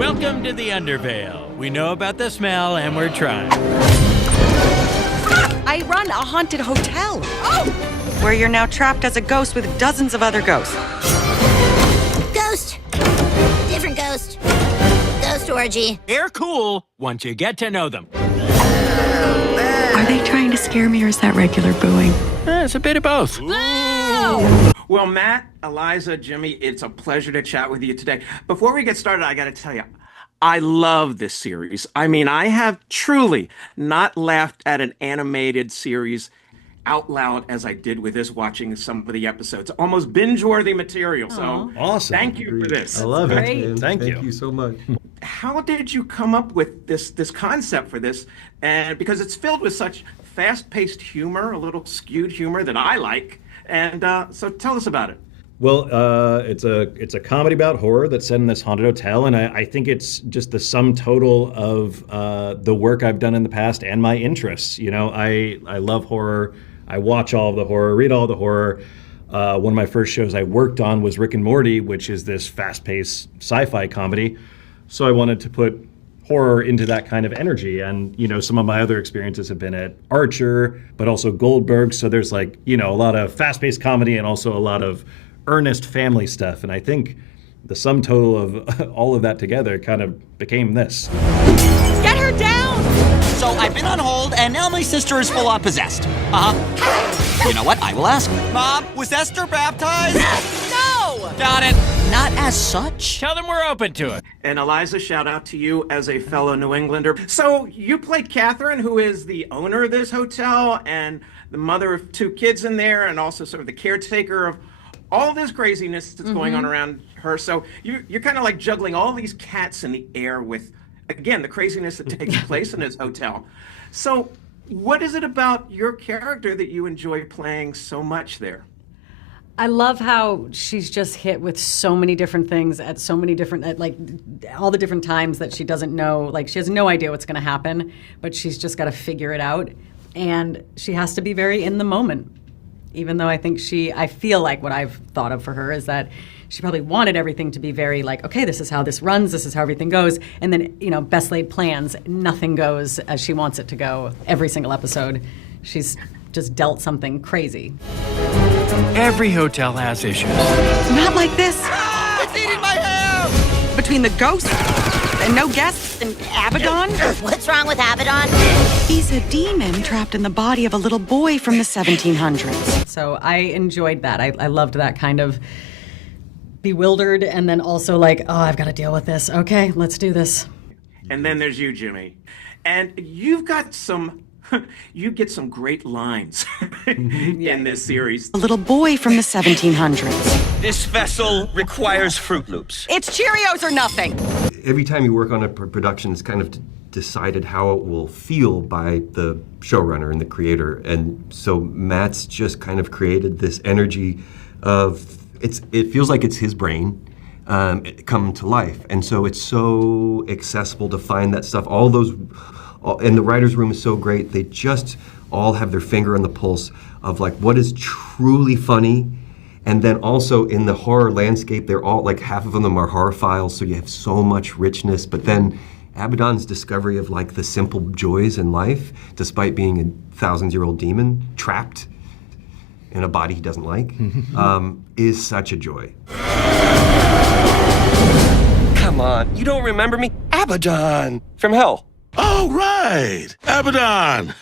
Welcome to the Undervale. We know about the smell and we're trying. I run a haunted hotel. Oh! Where you're now trapped as a ghost with dozens of other ghosts. Ghost. Different ghost. Ghost orgy. They're cool once you get to know them. Are they trying to scare me or is that regular booing? It's a bit of both. Well, Matt, Eliza, Jimmy, it's a pleasure to chat with you today. Before we get started, I got to tell you, I love this series. I mean, I have truly not laughed at an animated series out loud as I did with this, watching some of the episodes. Almost binge-worthy material. So awesome. Thank you for this. I love Great. it. Thank Thank you so much. How did you come up with this concept for this? And because it's filled with such fast-paced humor, a little skewed humor that I like. And so tell us about it. Well, it's a comedy about horror that's set in this haunted hotel, and I think it's just the sum total of the work I've done in the past and my interests. You know, I love horror. I watch all of the horror, read all the horror. One of my first shows I worked on was Rick and Morty, which is this fast-paced sci-fi comedy. So I wanted to put horror into that kind of energy. And, you know, some of my other experiences have been at Archer, but also Goldberg. So there's like, you know, a lot of fast-paced comedy and also a lot of earnest family stuff. And I think the sum total of all of that together kind of became this. Get her down! So I've been on hold, and now my sister is full-on possessed. You know what? I will ask. Mom, was Esther baptized? No! Got it. Not as such. Tell them we're open to it. And Eliza, shout out to you as a fellow New Englander. So you played Katherine, who is the owner of this hotel and the mother of two kids in there, and also sort of the caretaker of all this craziness that's going on around her. So you're kind of like juggling all these cats in the air with, again, the craziness that takes place in this hotel. So what is it about your character that you enjoy playing so much there? I love how she's just hit with so many different things at so many different, at like all the different times that she doesn't know, like she has no idea what's going to happen, but she's just got to figure it out. And she has to be very in the moment, even though I feel like what I've thought of for her is that she probably wanted everything to be very like, okay, this is how this runs, this is how everything goes. And then, you know, best laid plans, nothing goes as she wants it to go every single episode. She's just dealt something crazy. Every hotel has issues. Not like this. It's eating my hair! Between the ghosts and no guests and Abaddon. What's wrong with Abaddon? He's a demon trapped in the body of a little boy from the 1700s. So I enjoyed that. I loved that kind of bewildered and then also like, oh, I've got to deal with this. Okay, let's do this. And then there's you, Jimmy. And you've got you get some great lines in this series. A little boy from the 1700s. This vessel requires Fruit Loops. It's Cheerios or nothing. Every time you work on a production, it's kind of decided how it will feel by the showrunner and the creator. And so Matt's just kind of created this energy of, it feels like it's his brain come to life. And so it's so accessible to find that stuff. And the writer's room is so great. They just all have their finger on the pulse of like what is truly funny. And then also in the horror landscape, they're all like half of them are horror files, so you have so much richness. But then Abaddon's discovery of like the simple joys in life, despite being a 1,000-year-old demon trapped in a body he doesn't like, is such a joy. Come on, you don't remember me? Abaddon from hell. Oh, right. Abaddon.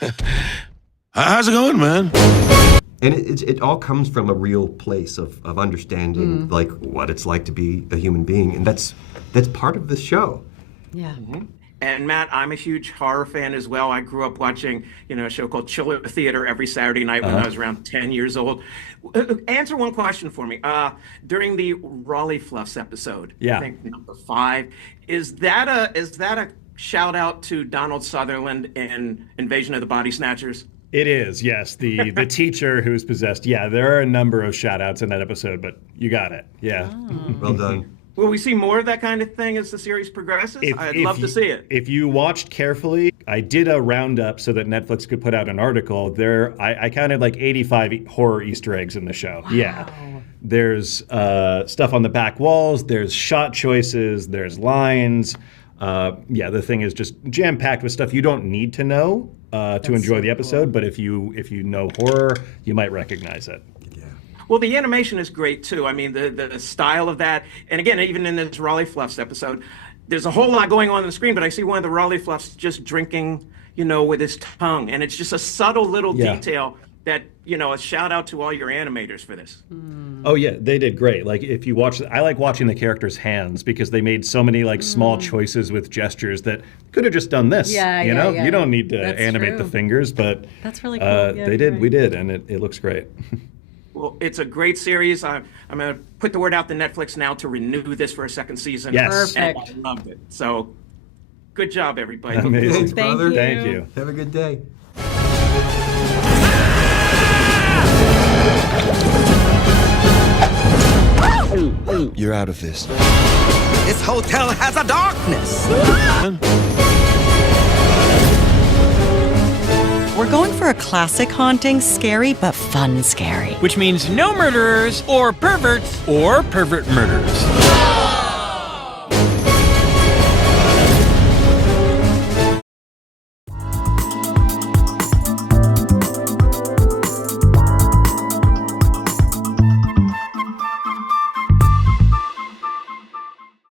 How's it going, man? And it all comes from a real place of understanding like what it's like to be a human being. And that's part of the show. Yeah. And Matt, I'm a huge horror fan as well. I grew up watching, a show called Chiller Theater every Saturday night when I was around 10 years old. Answer one question for me. During the Raleigh Fluffs episode, I think number 5, is that a shout out to Donald Sutherland in Invasion of the Body Snatchers? It is, yes. The teacher who's possessed. Yeah, there are a number of shout outs in that episode, but you got it. Yeah. Oh. Well done. Will we see more of that kind of thing as the series progresses? I'd love to see it. If you watched carefully, I did a roundup so that Netflix could put out an article. I counted like 85 horror Easter eggs in the show. Wow. Yeah. There's stuff on the back walls. There's shot choices. There's lines. The thing is just jam-packed with stuff you don't need to know to enjoy the episode. But if you know horror, you might recognize it. Well, the animation is great too. I mean, the style of that, and again, even in this Raleigh Fluffs episode, there's a whole lot going on the screen. But I see one of the Raleigh Fluffs just drinking, with his tongue, and it's just a subtle little detail that, a shout out to all your animators for this. Oh yeah, they did great. Like if you watch, I like watching the characters' hands because they made so many small choices with gestures that could have just done this. Yeah. You don't need to That's animate true. the fingers, but That's really cool. they did. Right. We did, and it looks great. Well, it's a great series. I'm going to put the word out to Netflix now to renew this for a second season. Yes. Perfect. And I loved it. So, good job, everybody. Amazing. Thanks, brother. Thank you. Have a good day. You're out of this. This hotel has a darkness. We're going for a classic haunting, scary but fun scary. Which means no murderers or perverts or pervert murders.